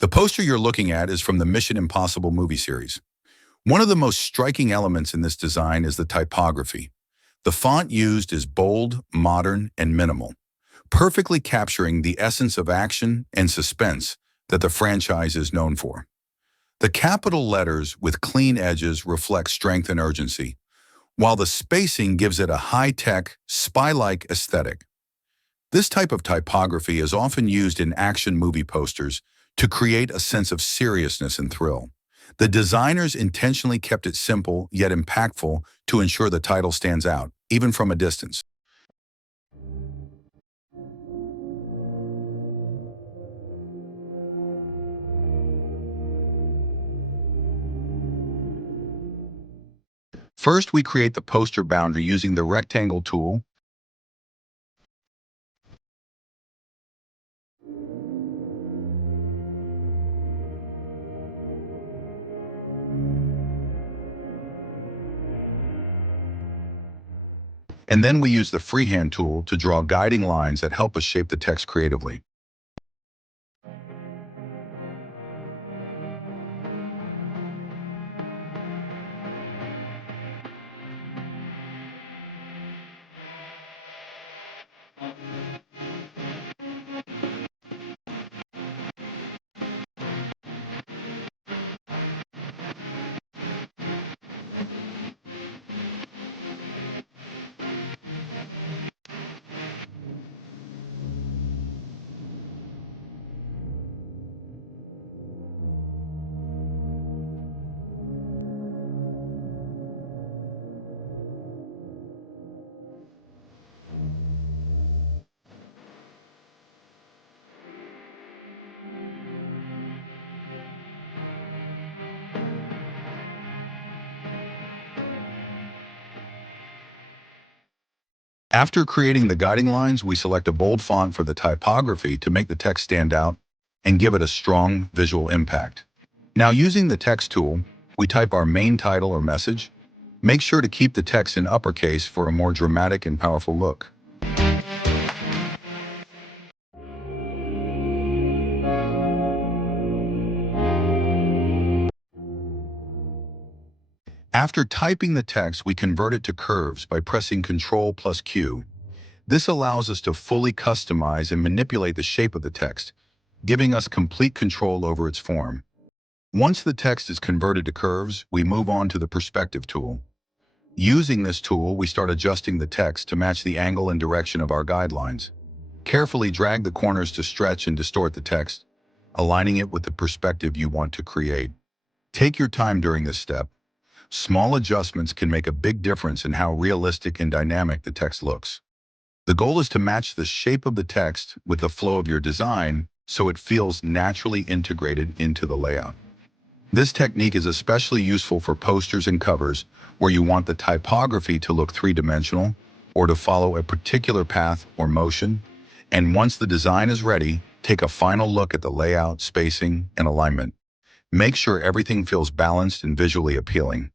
The poster you're looking at is from the Mission Impossible movie series. One of the most striking elements in this design is the typography. The font used is bold, modern, and minimal, perfectly capturing the essence of action and suspense that the franchise is known for. The capital letters with clean edges reflect strength and urgency, while the spacing gives it a high-tech, spy-like aesthetic. This type of typography is often used in action movie posters to create a sense of seriousness and thrill. The designers intentionally kept it simple yet impactful to ensure the title stands out, even from a distance. First, we create the poster boundary using the rectangle tool, and then we use the freehand tool to draw guiding lines that help us shape the text creatively. After creating the guiding lines, we select a bold font for the typography to make the text stand out and give it a strong visual impact. Now, using the text tool, we type our main title or message. Make sure to keep the text in uppercase for a more dramatic and powerful look. After typing the text, we convert it to curves by pressing Ctrl plus Q. This allows us to fully customize and manipulate the shape of the text, giving us complete control over its form. Once the text is converted to curves, we move on to the perspective tool. Using this tool, we start adjusting the text to match the angle and direction of our guidelines. Carefully drag the corners to stretch and distort the text, aligning it with the perspective you want to create. Take your time during this step. Small adjustments can make a big difference in how realistic and dynamic the text looks. The goal is to match the shape of the text with the flow of your design so it feels naturally integrated into the layout. This technique is especially useful for posters and covers where you want the typography to look three-dimensional or to follow a particular path or motion. And once the design is ready, take a final look at the layout, spacing, and alignment. Make sure everything feels balanced and visually appealing.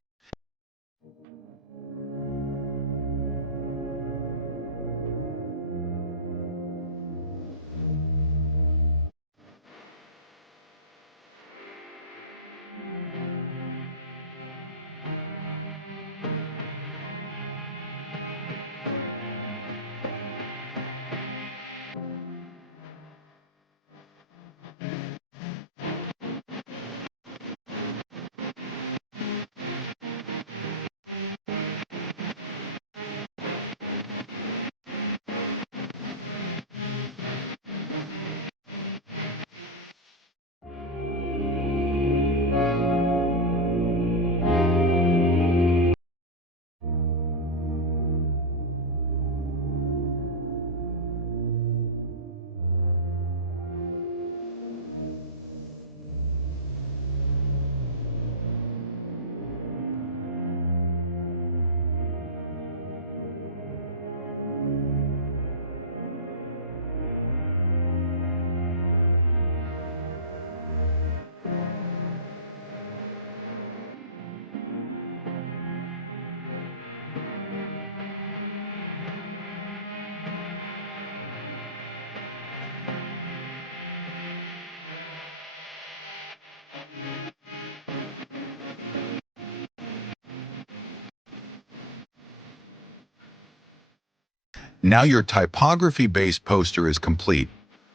Now your typography-based poster is complete,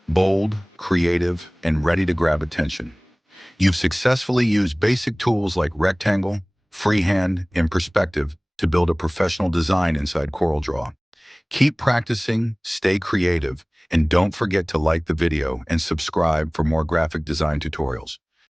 bold, creative, and ready to grab attention. You've successfully used basic tools like rectangle, freehand, and perspective to build a professional design inside CorelDRAW. Keep practicing, stay creative, and don't forget to like the video and subscribe for more graphic design tutorials.